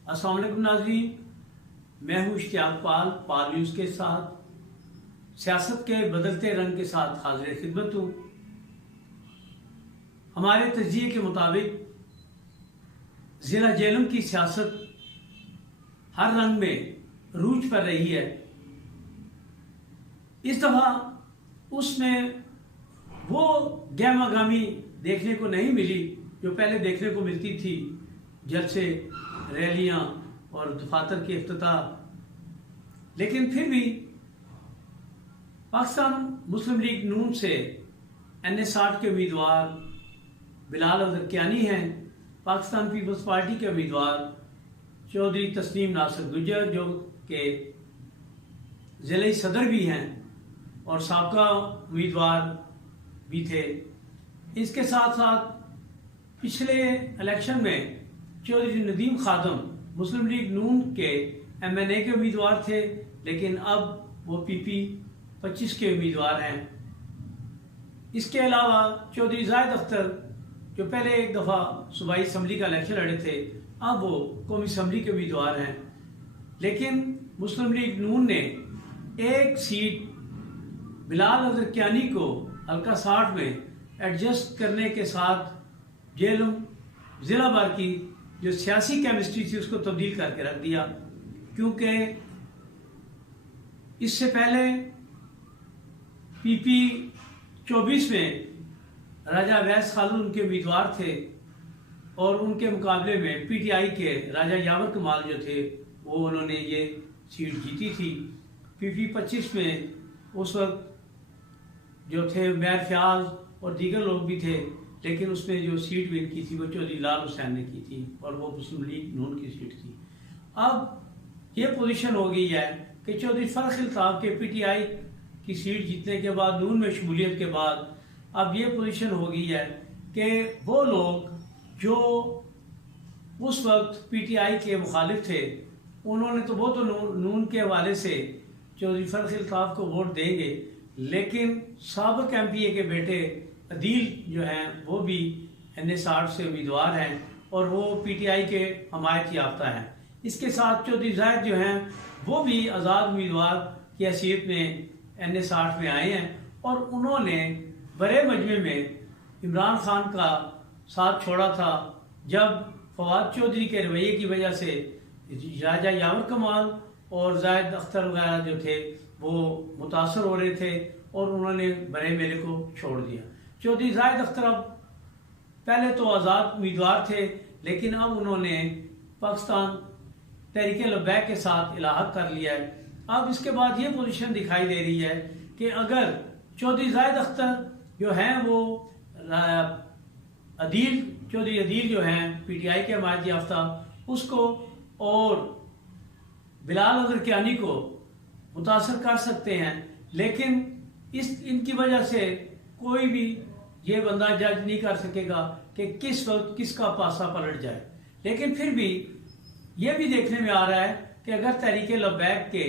अस्सलाम वालेकुम नाज़रीन, मैं हूँ इश्तियाक पाल। पाल न्यूज़ के साथ सियासत के बदलते रंग के साथ हाजिर खिदमत हूँ। हमारे तजिए के मुताबिक ज़िला जेलम की सियासत हर रंग में रूज पर रही है। इस दफ़ा उसमें वो गहमागामी देखने को नहीं मिली जो पहले देखने को मिलती थी। जलसे, रैलियां और दफातर के इफ्तिताह। लेकिन फिर भी पाकिस्तान मुस्लिम लीग नून से NA-60 के उम्मीदवार बिलाल अहमद कियानी हैं। पाकिस्तान पीपल्स पार्टी के उम्मीदवार चौधरी तस्नीम नासिर गुजर जो के ज़िले सदर भी हैं और साबका उम्मीदवार भी थे। इसके साथ साथ पिछले इलेक्शन में चौधरी नदीम खादम मुस्लिम लीग नून के MNA के उम्मीदवार थे, लेकिन अब वो PP 25 के उम्मीदवार हैं। इसके अलावा चौधरी जाहिद अख्तर जो पहले एक दफ़ा सूबाई असम्बली का इलेक्शन लड़े थे, अब वो कौमी असम्बली के उम्मीदवार हैं। लेकिन मुस्लिम लीग नून ने एक सीट बिलाल अहमद कियानी को हल्का 60 में एडजस्ट करने के साथ जेलम ज़िला भर की जो सियासी केमिस्ट्री थी उसको तब्दील करके रख दिया। क्योंकि इससे पहले PP 24 में राजा अवैस खालून उनके उम्मीदवार थे और उनके मुकाबले में PTI के राजा यावर कमाल जो थे वो उन्होंने ये सीट जीती थी। PP 25 में उस वक्त जो थे मैर फयाज और दीगर लोग भी थे, लेकिन उसमें जो सीट विन की थी वो चौधरी लाल हुसैन ने की थी और वो मुस्लिम लीग नून की सीट थी। अब ये पोजीशन हो गई है कि चौधरी फर्रुख अल्ताफ के PTI की सीट जीतने के बाद, नून में शमूलियत के बाद, अब ये पोजीशन हो गई है कि वो लोग जो उस वक्त PTI के मुखालिफ थे उन्होंने तो वो तो नून के हवाले से चौधरी फर्रुख अल्ताफ को वोट देंगे, लेकिन साबिक MPA के बेटे अदील जो हैं वो भी NA-60 से उम्मीदवार हैं और वो PTI के हमायत याफ्ता हैं। इसके साथ चौधरी जाहिद जो हैं वो भी आज़ाद उम्मीदवार की हैसियत में NA-60 में आए हैं और उन्होंने बड़े मजमे में इमरान खान का साथ छोड़ा था जब फवाद चौधरी के रवैये की वजह से राजा यावर कमाल और जाहिद अख्तर वगैरह जो थे वो मुतासर हो रहे थे और उन्होंने बड़े मेले को छोड़ दिया। चौधरी जाहिद अख्तर अब पहले तो आज़ाद उम्मीदवार थे, लेकिन अब उन्होंने पाकिस्तान तहरीक लब्बैक के साथ इलाहा कर लिया है। अब इसके बाद ये पोजीशन दिखाई दे रही है कि अगर चौधरी जाहिद अख्तर जो हैं वो चौधरी अदील जो हैं PTI के हमायत याफ्ता उसको और बिलाल अहमद कियानी को मुतासर कर सकते हैं, लेकिन इनकी वजह से कोई भी ये बंदा जज नहीं कर सकेगा कि किस वक्त किसका पासा पलट जाए। लेकिन फिर भी ये भी देखने में आ रहा है कि अगर तहरीक लब्बैक के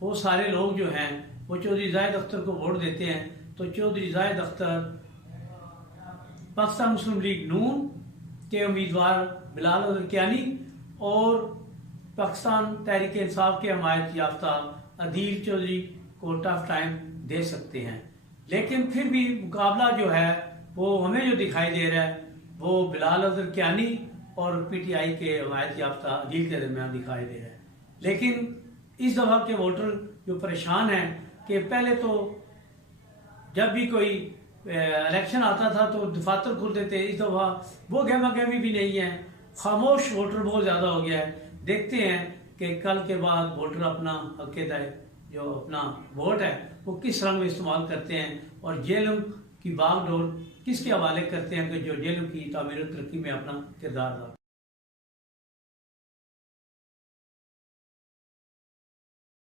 वो सारे लोग जो हैं वो चौधरी जाहिद अख्तर को वोट देते हैं तो चौधरी जाहिद अख्तर पाकिस्तान मुस्लिम लीग नून के उम्मीदवार बिलाल अहमद कियानी और पाकिस्तान तहरीक इंसाफ के हमायत याफ्ता अदील चौधरी को टफ टाइम दे सकते हैं। लेकिन फिर भी मुकाबला जो है वो हमें जो दिखाई दे रहा है वो बिलाल अहमद कियानी और PTI के हमायत याफ्ता अदील के दरमियान दिखाई दे रहा है। लेकिन इस दफ़ा के वोटर जो परेशान हैं कि पहले तो जब भी कोई इलेक्शन आता था तो दफातर खुलते थे, इस दफ़ा वो गहमा गहमी भी नहीं है, खामोश वोटर बहुत ज़्यादा हो गया है। देखते हैं कि कल के बाद वोटर अपना हक़ जो अपना वोट है वो किस रंग में इस्तेमाल करते हैं और जेलम की बागडोर किसके हवाले करते हैं कि जो जेलम की तामीर तरक्की में अपना किरदार अदा